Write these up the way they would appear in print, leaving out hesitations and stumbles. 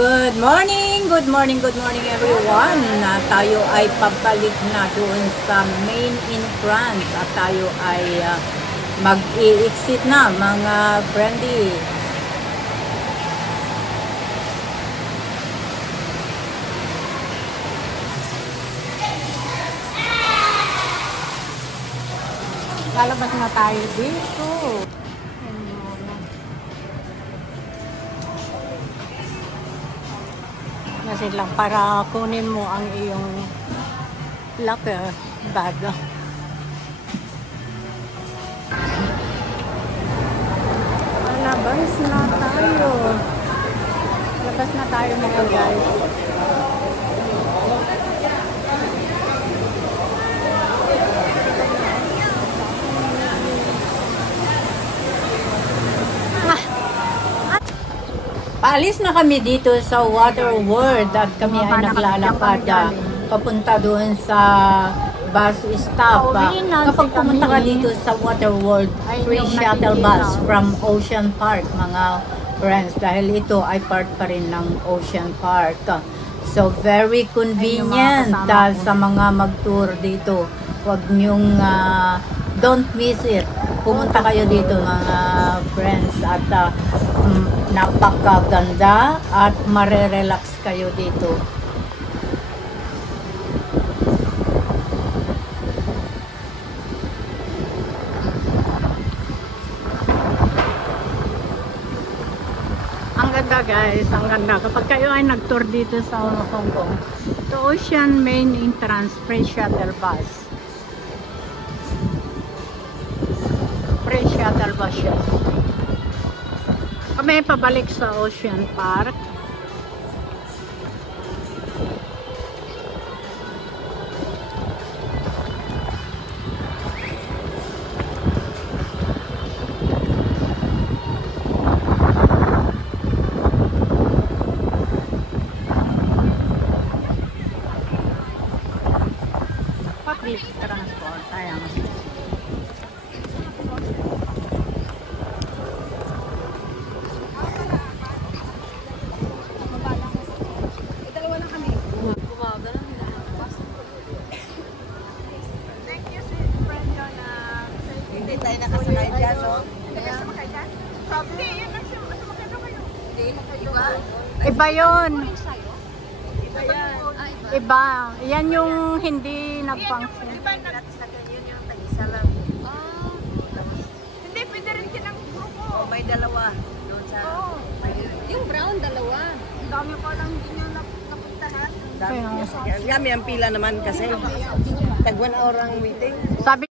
Good morning everyone. Tayo ay pabalik na doon sa main entrance at tayo ay mag-i-exit na mga friendly. Lalabas na tayo dito. Kasi lang para kunin mo ang iyong locker bag. Labas na tayo. Labas na tayo mga guys. Paalis na kami dito sa Water World at kami ay naglalakad papunta doon sa bus stop. Kapag pumunta ka dito sa Water World, free shuttle bus from Ocean Park mga friends, dahil ito ay part pa rin ng Ocean Park. So very convenient sa mga mag-tour dito. Huwag niyong don't miss it. Pumunta kayo dito mga friends at napakaganda at marerelax kayo dito. Ang ganda guys, ang ganda. Kapag kayo ay nag-tour dito sa Hong Kong, the Ocean Main Entrance Free Shuttle Bus. Free shuttle bus siya. Kami pabalik sa Ocean Park. Public transport. Ayan. Tayo nakasakay dyan, no? Nakasakay dyan? Probably, yun lang siya. Sumakay na kayo. Iba? Iba yun. Iba yan. Iba. Yan yung hindi nag-function. Iba nakasakay yun yung tag-isa lang. Hindi, pwede rin din ang grupo. May dalawa. Doon sa... Yung brown, dalawa. Ang dami ko lang hindi niya napuntahan. Kaya- Kami ang pila naman kasi. Tag 1 hour ang waiting. Sabi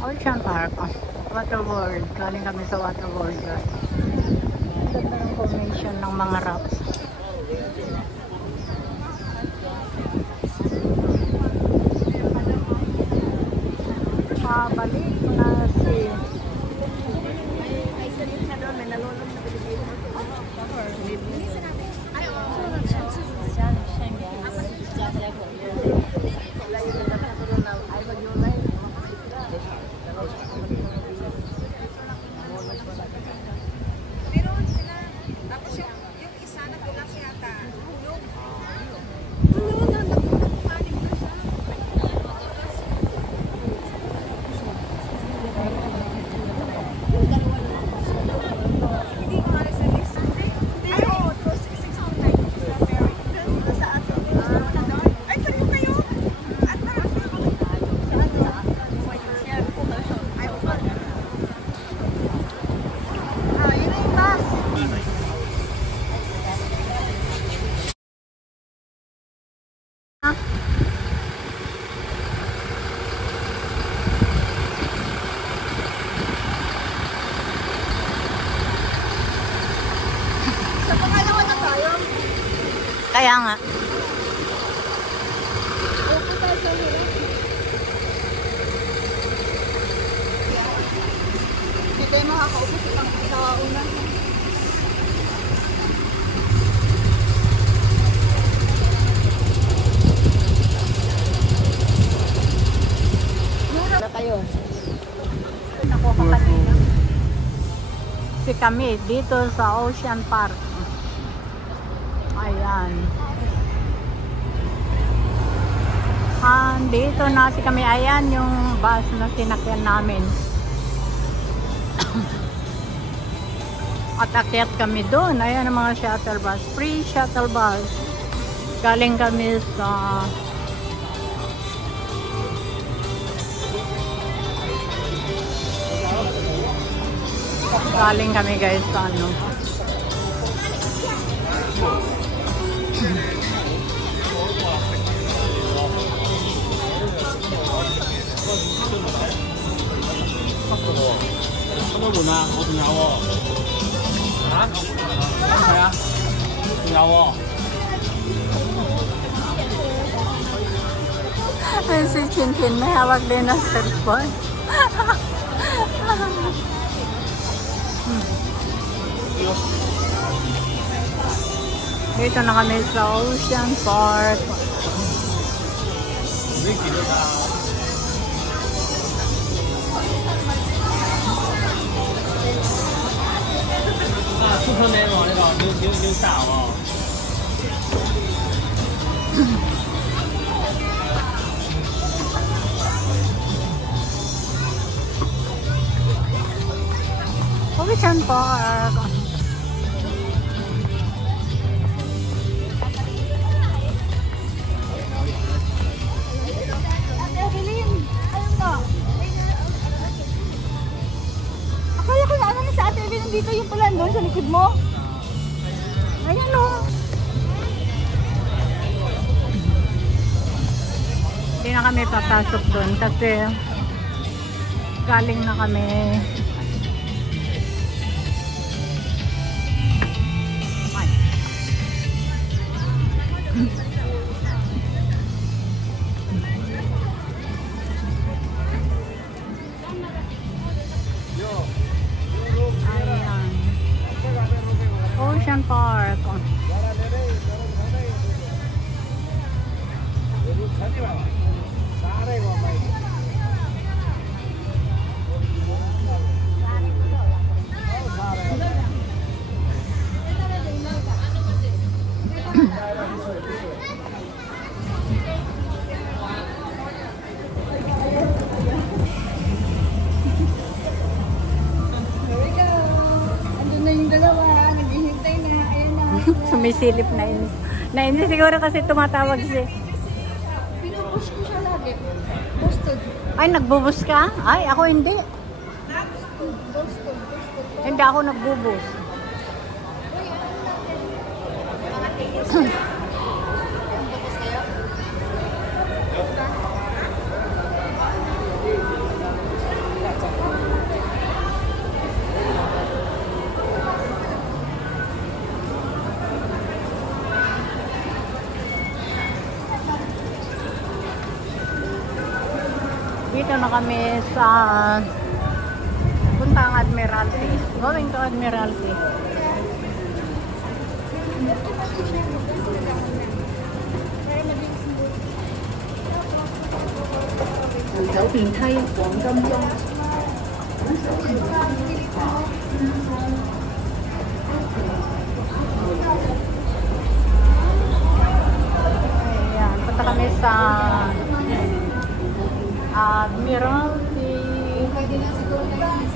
Ocean Park, Water World. Galing kami sa Water World. Ganda ng formation ng mga rocks. Balik na si kaya nga. Hindi tayo makakaupo sa una. kami dito sa Ocean Park. Ayan. Dito na kami. Ayan yung bus na sinakyan namin. At akyat kami doon. Ayan ang mga shuttle bus. Free shuttle bus. Galing kami sa guys sa ano. Si Chinkin may hawak din ng cellphone. Dito na kami sa Ocean Park. Ocean Park. Akala ko na ano na sa ate Evelyn, dito yung pala doon sa likod mo. Ayan o. Hindi na kami papasok doon kasi galing na kami. Ayan. Ocean Park. Andun na yung dalawa, naghihintay na, ayan na. Sumisilip na yun. Nainis siguro kasi tumatawag si... Pinupush ko siya lagi. Busted. Ay, nagbubus ka? Ay, ako hindi. Busted. Hindi ako nagbubus. Dito na kami sa puntang Admiralty. Going to Admiralty. 走電梯黃金鐘。 Ayan, punta kami sa Admiralty. Pwede na siguro tayo.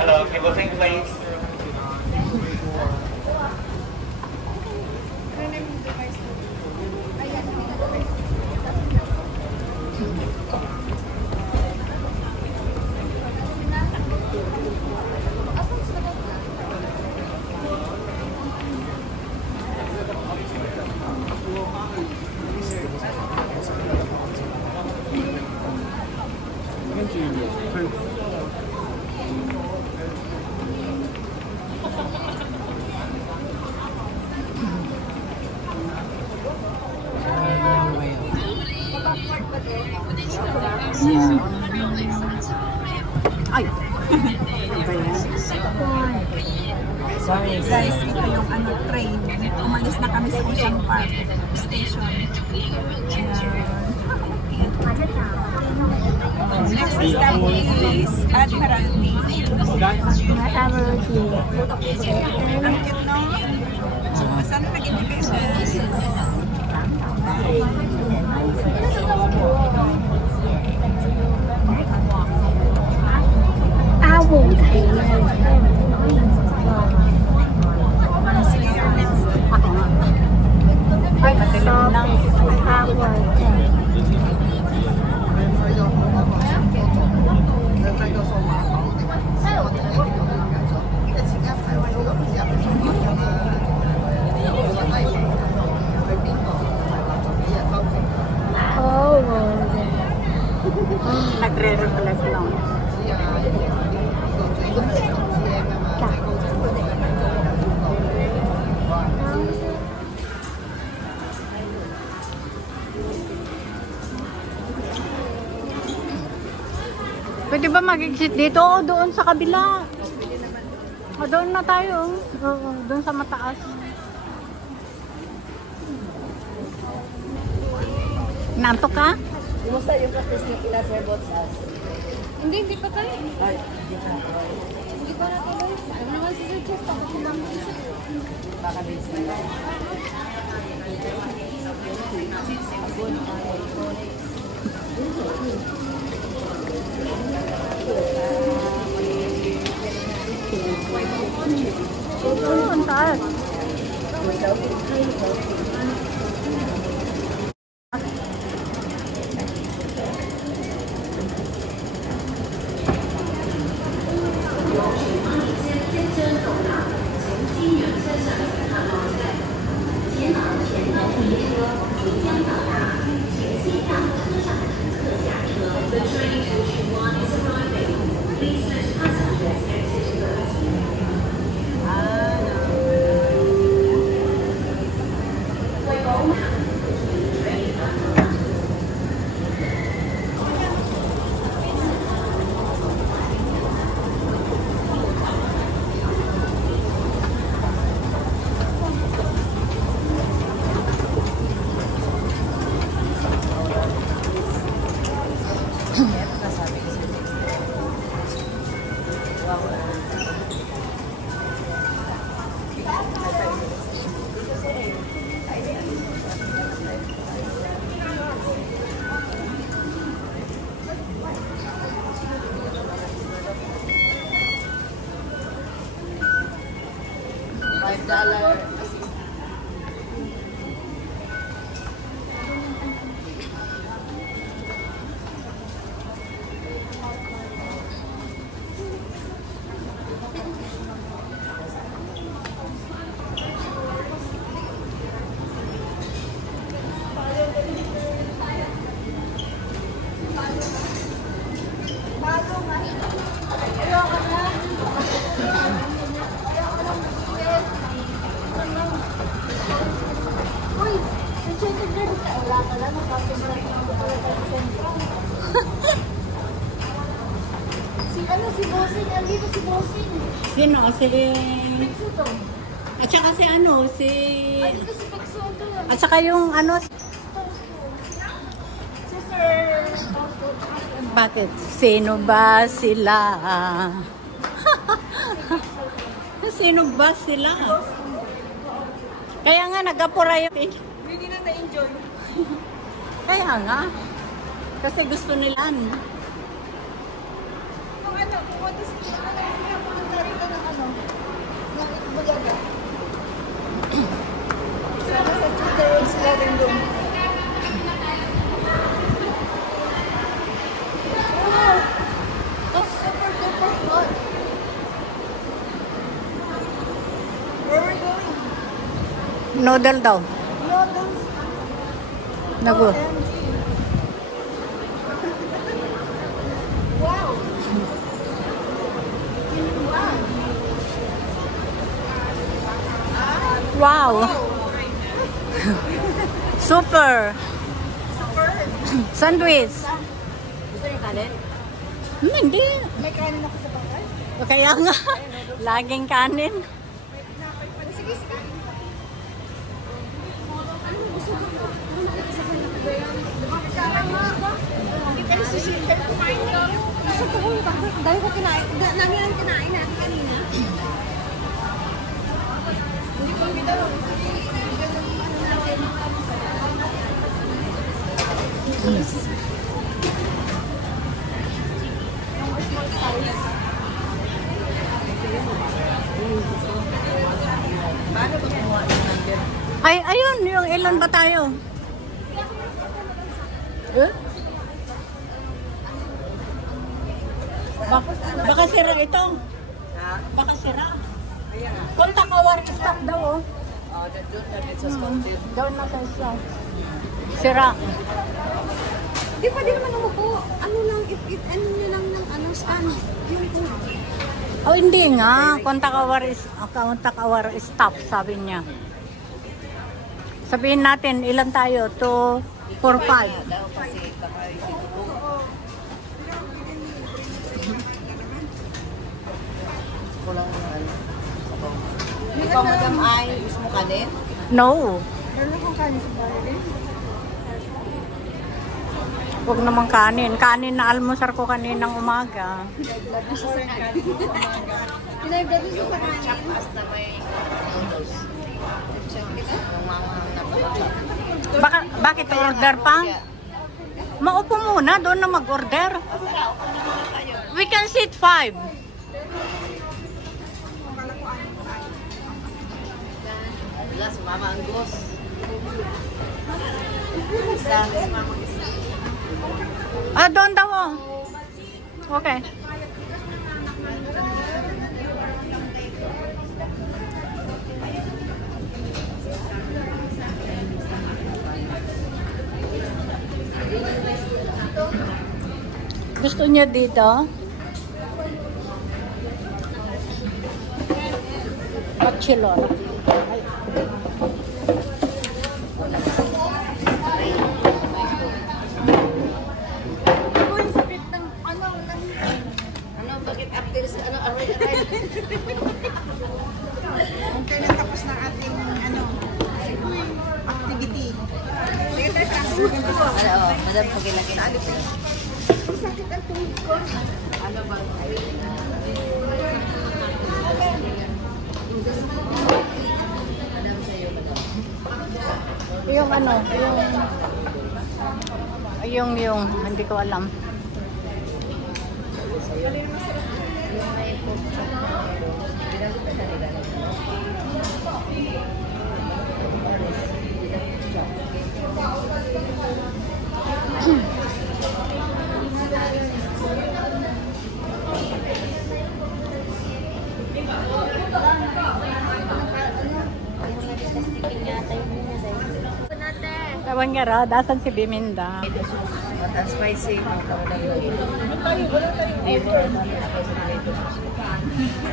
Hello, table thing, please. Ay! Sorry. Guys, ito yung train. Umalis na kami sa Ocean Park Station. Next stop is Admiralty. Admiralty. Ang cute, no? Saan nag-indication? Owl. Ay, matilim na. Nagre-reflect lang. Pwede ba mag-exit dito o doon sa kabila? O doon na tayo. Oo, doon sa mataas. Nantok ka? Kumusta yung practice ni Ina Sir Botsas? Hindi pa tayo. Ay, Hindi pa natin. Ano naman si Sir Chef? Tapos lang baka base na lang. Ang taas. $5 Si Bossing, andito si Bossing. Sino? Si... Pixo to. At saka si ano? Si... Andito si Pixo to. At saka yung ano... Si Sir. Bakit? Sino ba sila? Sino ba sila? Kaya nga nag-apura yung... Hindi na na-enjoy. Kaya nga. Kasi gusto nila. Kung ano, pumunta rito ng Itbulaga. Sana sa Twitter sila rin doon. Wow! That's super duper hot. Where are we going? Noodle daw. Noodles. Nagu. OMG. Wow! Wow. Super. Super. Sandwich. Gusto niyo kanin? Hindi. May kanin ako sa bahay. O kaya nga, laging kanin. Sige, sige. Dahil ko kinain, namin ang kinain natin kanina. Hindi ko bitaw. Ay, ayun, yung ilan ba tayo? Eh? Baka sira ito. Baka sira. Kontak awar stop daw, oh. Doon na sa stop. Sira. Di pa din naman umupo. Ano lang, ano nyo lang ng scan. Yung po. Oh, hindi nga. Kontak awar stop, sabi niya. Sabihin natin, ilan tayo? 2, 4, 5. Ikaw, Madam Ay, gusto mo kanin? No. Meron akong kanin sa bahay. Huwag naman kanin. Kanin na almusar ko kaninang umaga. Pinayblood mo siya sa kanin. Basta may noodles. Bakit order pa? Maupo muna, doon na mag-order. We can sit 5. Wala, sumama ang gos. Ah, doon daw, oh. Okay. Gusto niyo dito? Bachelor. Ano, bakit after sa aray? Okay na tapos ng ating activity. Sige tayo, madam, pagkilagin. Sakit ang tuhod ko. Ano ba? Yung ano, yung, hindi ko alam. Tawan nga ra, dasan si Biminda. At spicy.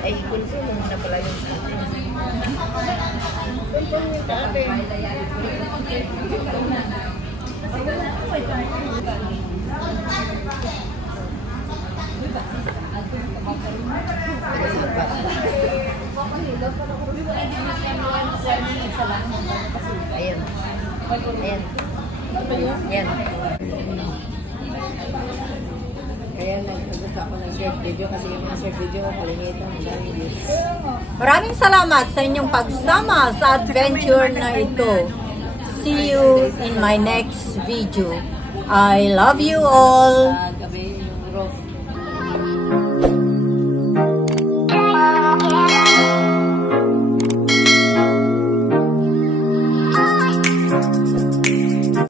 Ay, kulso mo na pala yung ayan. Ayan. Ayan. Kaya nagpagbuka ako ng short video kasi yung mga short video kalimitan. Maraming salamat sa inyong pagsama sa adventure na ito. See you in my next video. I love you all.